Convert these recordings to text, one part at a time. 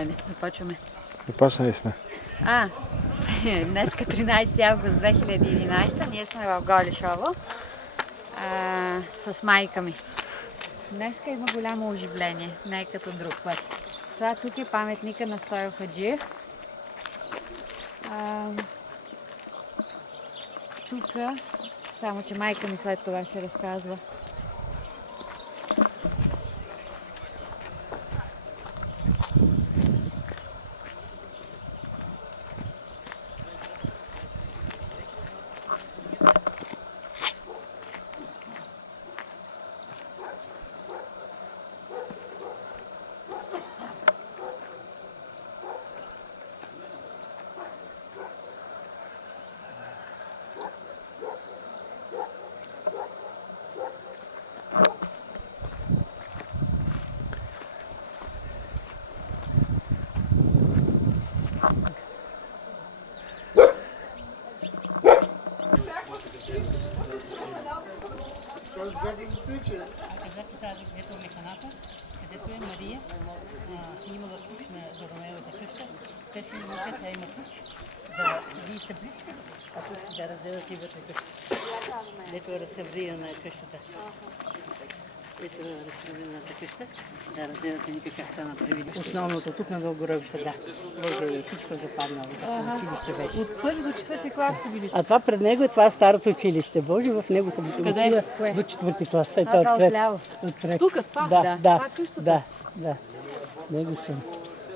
Айде, започваме. Започнали сме. Днеска 13 август 2011, ние сме в Голешово с майка ми. Днеска има голямо оживление, не е като друг път. Това тук е паметника на Стойо Хаджиев. Тук, само че майка ми след това ще разказва. Където е механата, където е Мария, имала ключ за Ромеовата къща, те си научат, тя има ключ, да вие сте близки, а тук да разделят и вътре къщата. Дето е разсъврирана къщата. Ето е разсъврираната къща, да разделят и как са направили. Основното тук на Дългоровище, да. Боже, всичко западнало, училище беше. От първи до четвърти клас сте били? А това пред него е това старото училище. Боже, в него съм учила до четвърти клас. Това отляво. Тук, това? Да. Да. Него съм.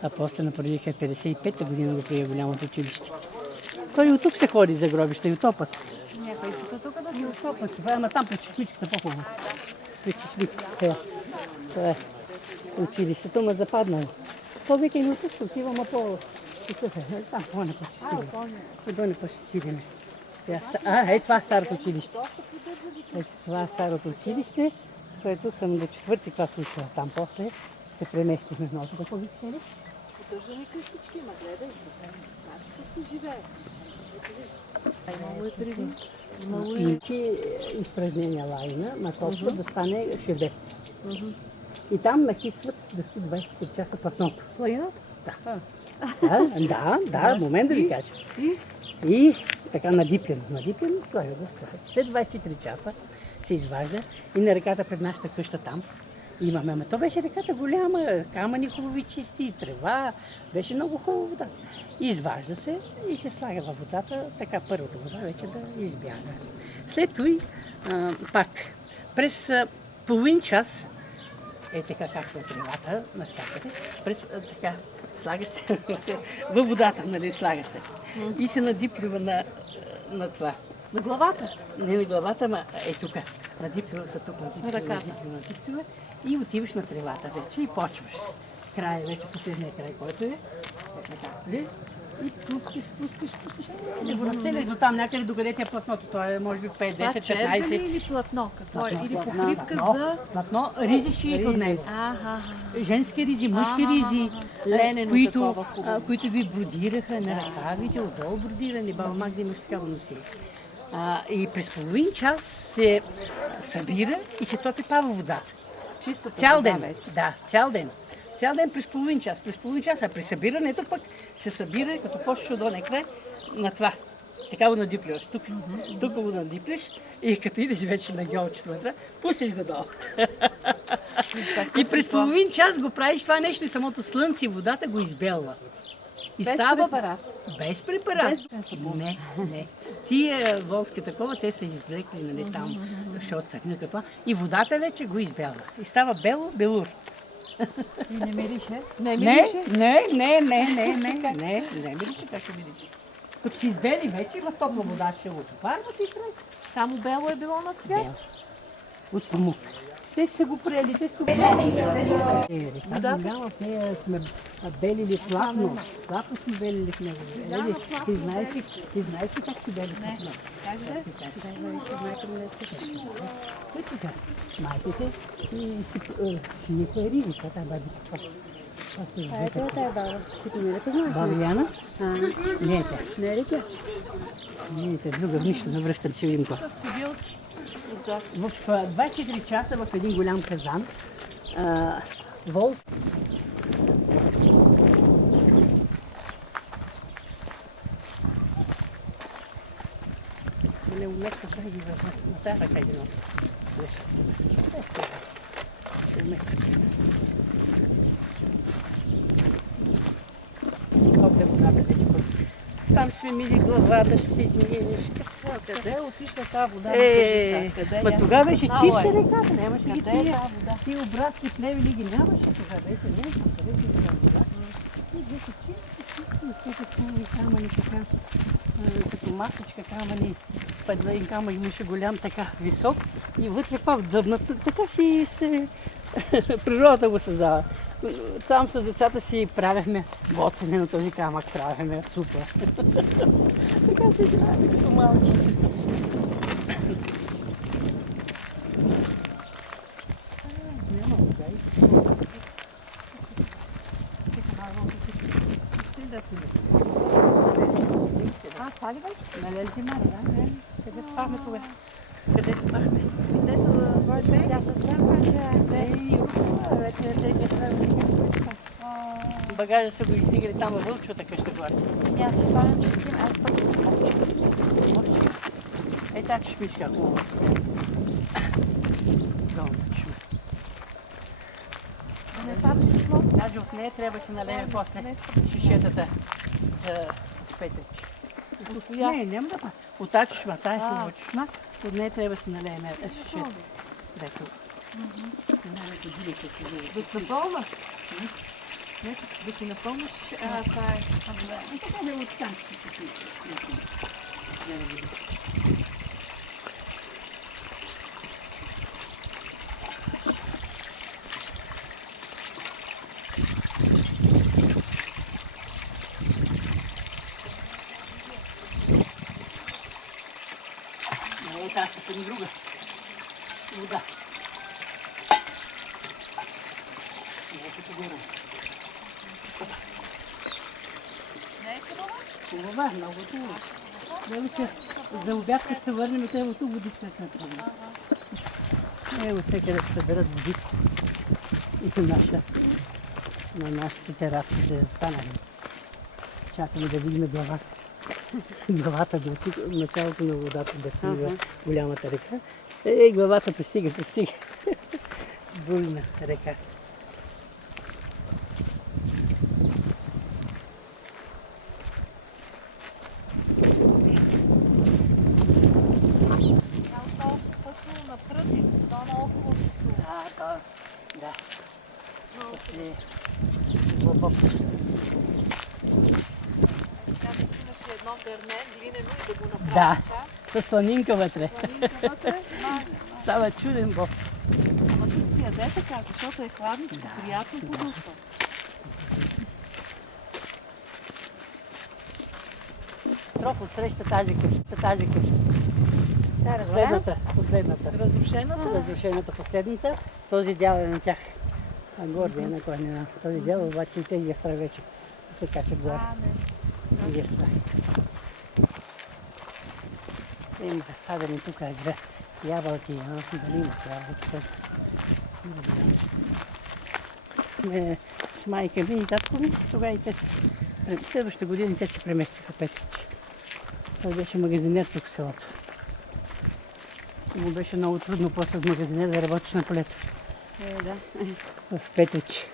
А после направиха 55-та година го прие голямото училище. Той от тук се ходи за гробище и отопът. Някой иска тук да И отопът. Това е, ама там пред чешмичката по-хубаво. Пред чешмичката. Това е училището, ма западнало. То века и от тук се отива, ама по... Там по-не по-щастиваме. По-не по-щастиваме. Това е старото училище. Това е старото училище, което съм до четвърти клас учила. Там после се преместихме в новото. Какво ви цели? Поддържаме къщички, ма гледай, нашето си живее. Много е преди. И изпражнения лайна, ма толкова да стане шеде. И там накисват да стои 24 часа платното. Планината? Да, момент да ви кажа. И така надиплено, слага го в край. След 24 часа се изважда и на реката пред нашата къща там имаме. Ама то беше реката голяма, камъни хубави, чисти, трева, беше много хубава вода. Изважда се и се слага във водата, така първата вода вече да избяга. След това пак през половин час, така както е тревата навсякъде, така слага се във водата, нали, слага се. И се надиплива на това. На главата? Не на главата, ама тук. Надиплива се тук, надиплива. И отиваш на тревата вече и почваш. Края вече, последния край, който е. Така, и пускаш. И го настеляш до там някъде, докъде ти е платното. Това е може би 5, 10, 15. Това червено или платно? Какво е? Или покривка за... Платно, ризиши от него. Женски ризи, мъжки ризи, които ви бродираха на ръкавите, отдолу бродирани. Баба Магда имаш такава носи. И през половин час се събира и се топи пава водата. Чистата цял вода ден. вече? Да, цял ден. Цял ден през половин час. А при събирането пък се събира, като почваш до некрай, на това. Така го надипляш. Тук го надипляш и като идеш вече на геолчето на това, пустиш го долу. И през половин час го правиш това нещо и самото слънце и водата го избелва. Без препарат? Без препарат. Не. Тия волски такова, те са извлекли, нали, там, защото цъкнаха това. И водата вече го избелва. И става белур. И не мирише? Не мирише, как ще мирише. Като че избели вече, в топла вода ще го попарват и край. Само бело е било на цвят? От памук. Те са го приели, те са го приели. Река голяма, в нея сме белили платно. Платно сме белили в него. Ти знаеш ли как си бели платно? Кажи да. Така, майките не са риби, това е баби си това. А ето е тая баба, които не познаваш? Баба Яна? Не е тя. Не е ли тя? Не е тя, друга, нищо не връщам, ще видим това. С цивилки. В 24 часа в един голям казан вол вместо това ги върна на тази ръка ги носи. Следващата. Ще вместят. Оглед водата, дете път. Там сме мили главата, ще се измиеш. Къде е отишла тази вода? Къде Ма е? тогава беше Знала чиста е. реката, нямаше ги Къде е тия. тази вода? И обратни плевели ги нямаше тогава, беше не знам къде ги има вода. И беше чисто, и всякакви камъни така, като масичка камъни. Под един камък имаше голям така висок и вътре пак дъбната. Така си се природата го създава. Там с децата си правихме готвене на този камък, правихме супа. Така се играем като малки. Няма вода и Това ли беше? Нали ти Мари, да? Къде спахме тогава? Къде спахме? Те са вътре. Тя съвсем вече Вече багажа са го издигали там във Вълчвата къща горе. аз се спомням, че такива аз пък Ей така ще пишка хубаво. Долна чума. не падне стекло. Даже от нея трябва да се налеме после шишетата за петрич. От коя? Не, няма да падне. От тази чешма, тази хубава чешма, от нея трябва да се налеме шишетата. Дето. Да напълна? Да ти напълниш? Това е. И така да от там ще се случи. Не, тази ще ни друга. Вода. Не, като горе. Не е хубава? Хубава, много хубава. Дело, че за обяд, като се върнем, трябва тук водичка да се направим. От всеки да се съберат водички. И на нашите тераски ще станали. Чакаме да видим главата. Главата до началото на водата, да влиза голямата река. Главата пристига. Буйна река. Фасул на пръти, то е много хубаво фасул. Да. Глубоко. Трябва да си имаш едно дърне, глинено и да го направиш. Да, с сланинка вътре. Планинка вътре. Става чуден боб. Ама тук си яде така, защото е хладничко, приятно подушва. Трофо среща тази къща. Последната. Разрушената последната. Този дял е на тях. А гордия на кой не. Този дял обаче и те ги е страх вече. Да се качат горе. Ги е страх. Има садени тук ябълки, дали има това. С майка ми и татко ми, тогава и те си, следващата година те си преместиха Петрич. Той беше магазинер тук в селото. Му беше много трудно после от магазинер да работиш на полето. Да. В Петрич,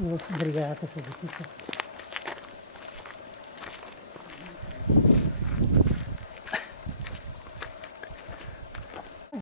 в бригадата се записа.